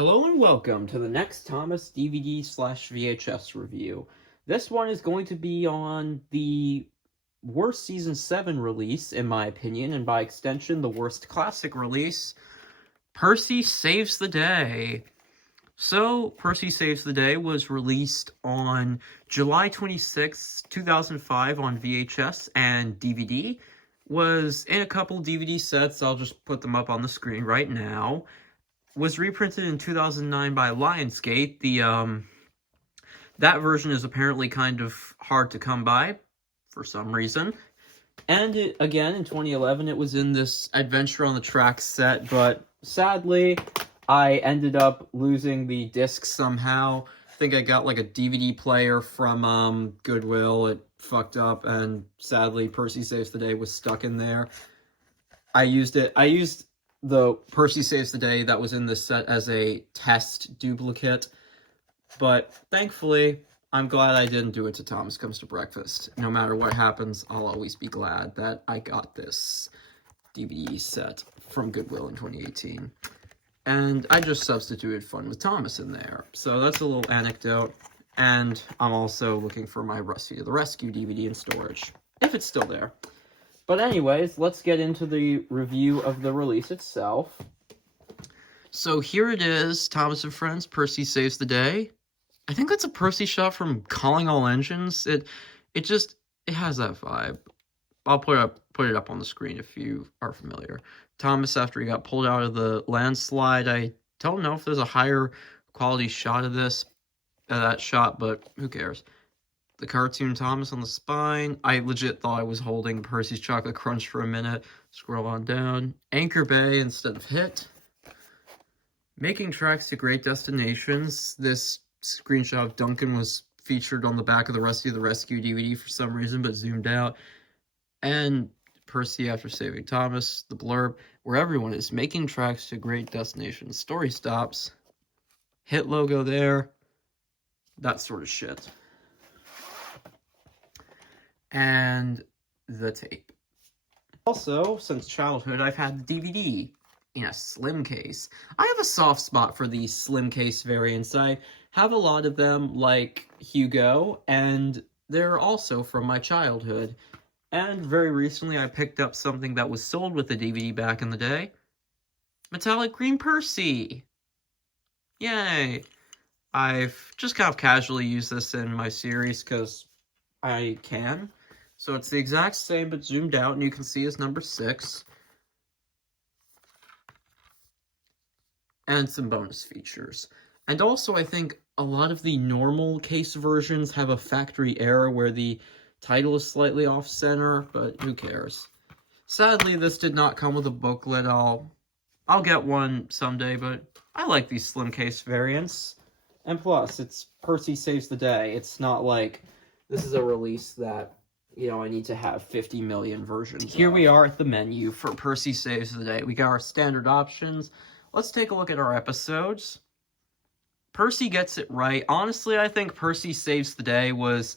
Hello and welcome to the next Thomas DVD/VHS review. This one is going to be on the worst Season 7 release, in my opinion, and by extension, the worst classic release, Percy Saves the Day. So, Percy Saves the Day was released on July 26, 2005 on VHS and DVD. Was in a couple DVD sets, I'll just put them up on the screen right now. Was reprinted in 2009 by Lionsgate. That version is apparently kind of hard to come by for some reason. And again, in 2011, it was in this Adventure on the Track set, but sadly, I ended up losing the disc somehow. I think I got like a DVD player from Goodwill. It fucked up, and sadly, Percy Saves the Day was stuck in there. I used the Percy Saves the Day that was in this set as a test duplicate, but thankfully, I'm glad I didn't do it to Thomas Comes to Breakfast. No matter what happens, I'll always be glad that I got this DVD set from Goodwill in 2018. And I just substituted Fun with Thomas in there. So that's a little anecdote. And I'm also looking for my Rusty to the Rescue DVD in storage, if it's still there. But anyways, let's get into the review of the release itself. So here it is, Thomas and Friends, Percy Saves the Day. I think that's a Percy shot from Calling All Engines. It has that vibe. I'll put it up on the screen if you are familiar. Thomas, after he got pulled out of the landslide, I don't know if there's a higher quality shot of that shot, but who cares? The cartoon Thomas on the spine. I legit thought I was holding Percy's Chocolate Crunch for a minute. Scroll on down. Anchor Bay instead of Hit. Making tracks to great destinations. This screenshot of Duncan was featured on the back of the Rusty the Rescue DVD for some reason, but zoomed out. And Percy after saving Thomas, the blurb, where everyone is making tracks to great destinations. Story stops. Hit logo there. That sort of shit. And the tape. Also, since childhood, I've had the DVD in a slim case. I have a soft spot for these slim case variants. I have a lot of them, like Hugo, and they're also from my childhood. And very recently, I picked up something that was sold with the DVD back in the day. Metallic Green Percy! Yay! I've just kind of casually used this in my series, because I can. So it's the exact same, but zoomed out, and you can see it's number 6. And some bonus features. And also, I think a lot of the normal case versions have a factory error where the title is slightly off-center, but who cares? Sadly, this did not come with a booklet. I'll get one someday, but I like these slim case variants. And plus, it's Percy Saves the Day. It's not like this is a release that, I need to have 50 million versions. Here we are at the menu for Percy Saves the Day. We got our standard options. Let's take a look at our episodes. Percy Gets It Right. Honestly, I think Percy Saves the Day was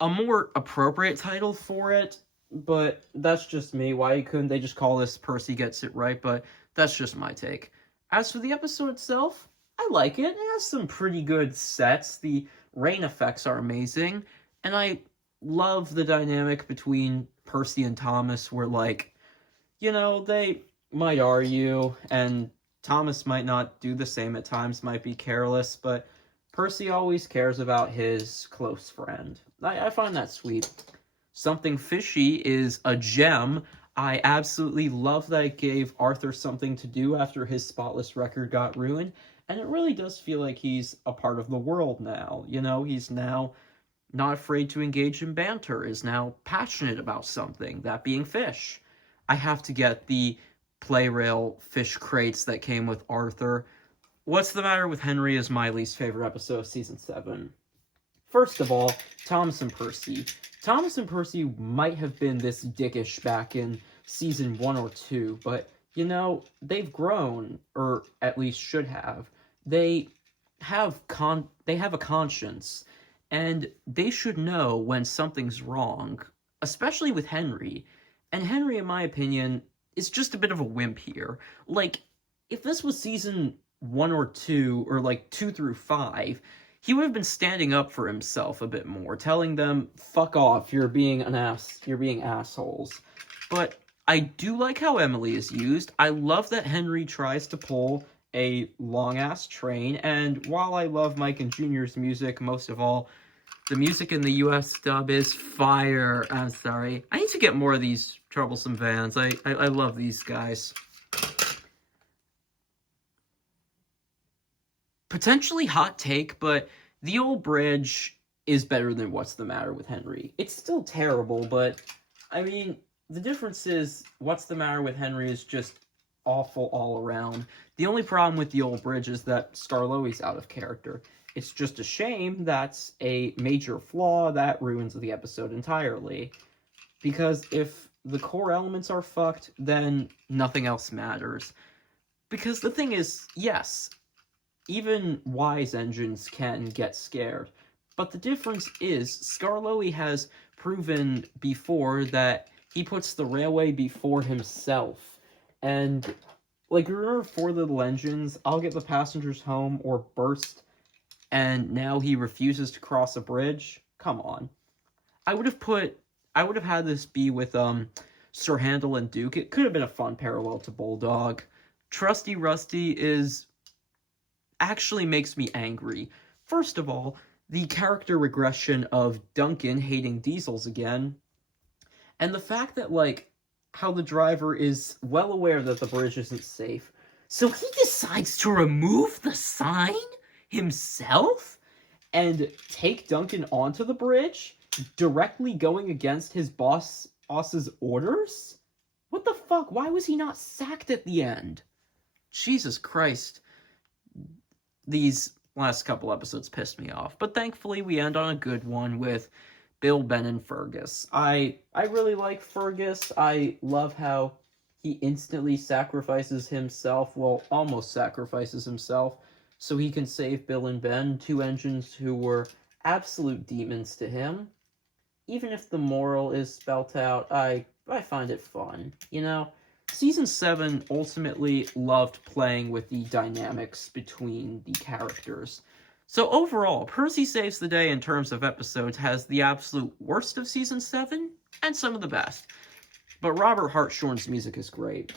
a more appropriate title for it, but that's just me. Why couldn't they just call this Percy Gets It Right? But that's just my take. As for the episode itself, I like it. It has some pretty good sets. The rain effects are amazing, and I love the dynamic between Percy and Thomas where, they might argue, and Thomas might not do the same at times, might be careless, but Percy always cares about his close friend. I find that sweet. Something Fishy is a gem. I absolutely love that it gave Arthur something to do after his spotless record got ruined, and it really does feel like he's a part of the world now. He's now not afraid to engage in banter, is now passionate about something, that being fish. I have to get the Playrail fish crates that came with Arthur. What's the Matter with Henry is my least favorite episode of Season 7. First of all, Thomas and Percy. Thomas and Percy might have been this dickish back in Season 1 or 2, but, they've grown, or at least should have. They have a conscience, and they should know when something's wrong, especially with Henry. And Henry, in my opinion, is just a bit of a wimp here. If this was season 1 or 2, or like 2 through 5, he would have been standing up for himself a bit more, telling them, fuck off, you're being assholes. But I do like how Emily is used. I love that Henry tries to pull a long-ass train, and while I love Mike and Jr.'s music most of all, the music in the US dub is fire. I'm sorry. I need to get more of these troublesome vans. I love these guys. Potentially hot take, but the old bridge is better than What's the Matter with Henry. It's still terrible, but I mean, the difference is What's the Matter with Henry is just awful all around. The only problem with the old bridge is that Skarloey's out of character. It's just a shame. That's a major flaw that ruins the episode entirely. Because if the core elements are fucked, then nothing else matters. Because the thing is, yes, even wise engines can get scared. But the difference is, Skarloey has proven before that he puts the railway before himself. And, like, remember Four Little Engines? I'll get the passengers home, or Burst, and now he refuses to cross a bridge? Come on. I would have had this be with, Sir Handel and Duke. It could have been a fun parallel to Bulldog. Trusty Rusty actually makes me angry. First of all, the character regression of Duncan hating diesels again, and the fact that, like, how the driver is well aware that the bridge isn't safe, so he decides to remove the sign himself and take Duncan onto the bridge, directly going against his boss's orders? What the fuck? Why was he not sacked at the end? Jesus Christ. These last couple episodes pissed me off, but thankfully we end on a good one with Bill, Ben, and Fergus. I really like Fergus. I love how he instantly sacrifices himself, well, almost sacrifices himself, so he can save Bill and Ben, two engines who were absolute demons to him. Even if the moral is spelt out, I find it fun, you know? Season 7 ultimately loved playing with the dynamics between the characters. So overall, Percy Saves the Day in terms of episodes has the absolute worst of Season 7, and some of the best. But Robert Hartshorne's music is great.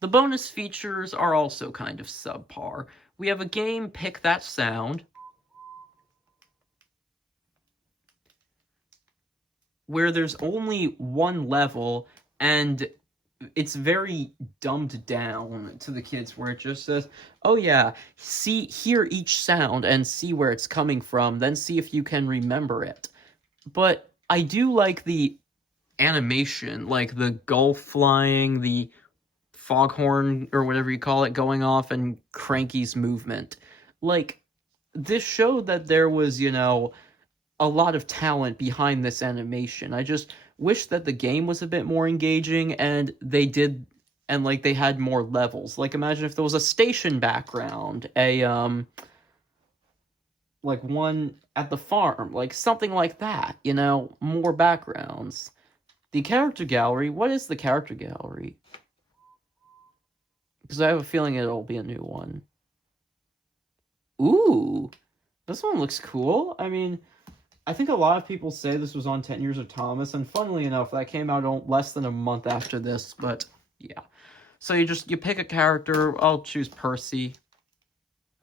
The bonus features are also kind of subpar. We have a game, Pick That Sound, where there's only one level, and it's very dumbed down to the kids, where it just says, oh yeah, hear each sound and see where it's coming from, then see if you can remember it. But I do like the animation, like the gull flying, the foghorn, or whatever you call it, going off, and Cranky's movement. Like, this showed that there was, you know, a lot of talent behind this animation. I just wish that the game was a bit more engaging, and they had more levels. Like, imagine if there was a station background, like one at the farm, like something like that, you know, more backgrounds. The character gallery, what is the character gallery? Because I have a feeling it'll be a new one. Ooh, this one looks cool. I mean, I think a lot of people say this was on 10 Years of Thomas, and funnily enough, that came out less than a month after this, but yeah. So you pick a character. I'll choose Percy.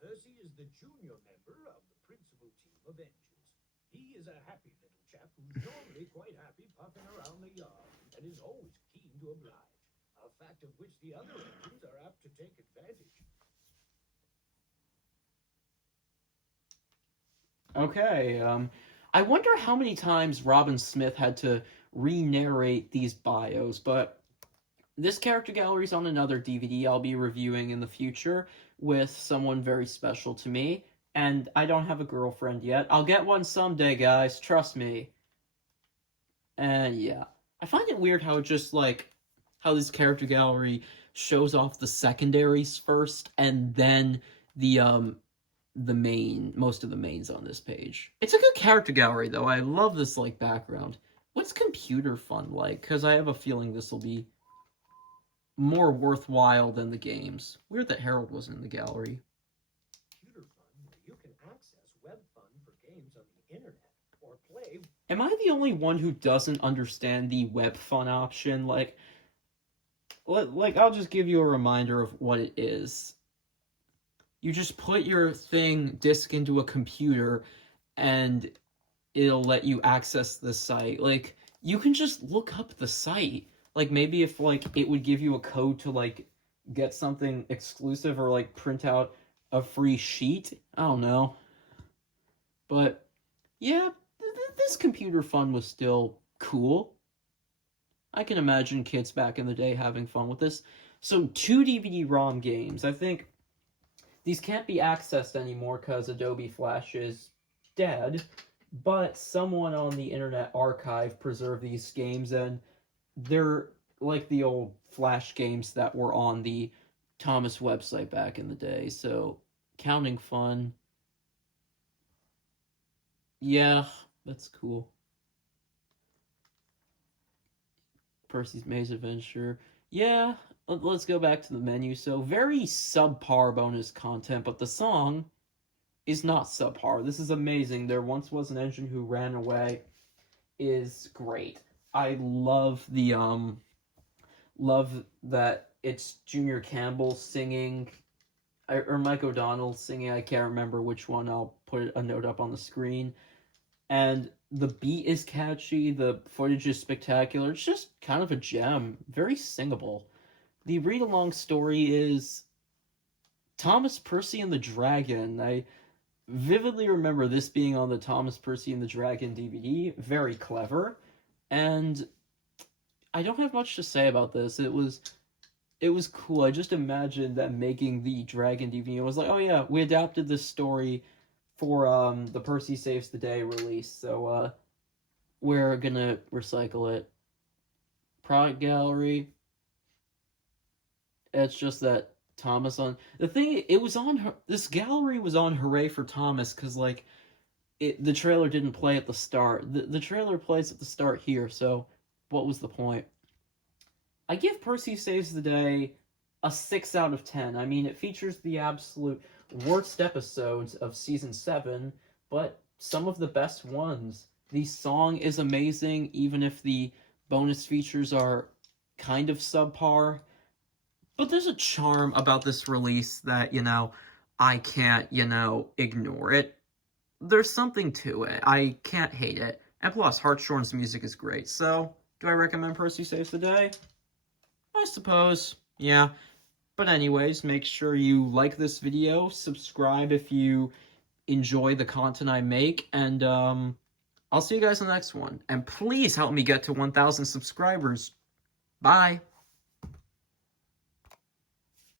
Percy is the junior member of the principal team of engines. He is a happy little chap who's normally quite happy puffing around the yard, and is always keen to oblige, a fact of which the other engines are apt to take advantage. Okay, I wonder how many times Robin Smith had to re-narrate these bios, but this character gallery is on another DVD I'll be reviewing in the future with someone very special to me, and I don't have a girlfriend yet. I'll get one someday, guys, trust me. And yeah, I find it weird how how this character gallery shows off the secondaries first, and then most of the mains on this page. It's a good character gallery, though. I love this, background. What's computer fun like? Because I have a feeling this will be more worthwhile than the games. Weird that Harold wasn't in the gallery. Computer fun where you can access web fun for games on the internet or play. Am I the only one who doesn't understand the web fun option? Like, I'll just give you a reminder of what it is. You just put your disk into a computer, and it'll let you access the site. Like, you can just look up the site. Like, maybe if, like, it would give you a code to, like, get something exclusive or, like, print out a free sheet. I don't know. But, yeah, this computer fun was still cool. I can imagine kids back in the day having fun with this. So, 2 DVD-ROM games. I think these can't be accessed anymore because Adobe Flash is dead, but someone on the Internet Archive preserved these games, and they're like the old Flash games that were on the Thomas website back in the day. So, counting fun. Yeah, that's cool. Percy's Maze Adventure. Yeah, let's go back to the menu. So, very subpar bonus content, but the song is not subpar. This is amazing. There once was an engine who ran away is great. I love the love that it's Junior Campbell singing, or Mike O'Donnell singing. I can't remember which one. I'll put a note up on the screen. And the beat is catchy, the footage is spectacular. It's just kind of a gem, very singable. The read-along story is Thomas Percy and the Dragon. I vividly remember this being on the Thomas Percy and the Dragon DVD. Very clever. And I don't have much to say about this. It was cool. I just imagined that making the Dragon DVD. It was like, oh yeah, we adapted this story for the Percy Saves the Day release, so we're gonna recycle it. Product gallery. It's just that Thomas on the thing. It was on this gallery was on Hooray for Thomas because like the trailer didn't play at the start. The trailer plays at the start here, so what was the point? I give Percy Saves the Day a 6 out of 10. I mean, it features the absolute worst episodes of season 7, but some of the best ones. The song is amazing, even if the bonus features are kind of subpar. But there's a charm about this release that, I can't, ignore it. There's something to it. I can't hate it. And plus, Hartshorne's music is great. So, do I recommend Percy Saves the Day? I suppose. Yeah. But anyways, make sure you like this video, subscribe if you enjoy the content I make, and I'll see you guys in the next one. And please help me get to 1,000 subscribers. Bye!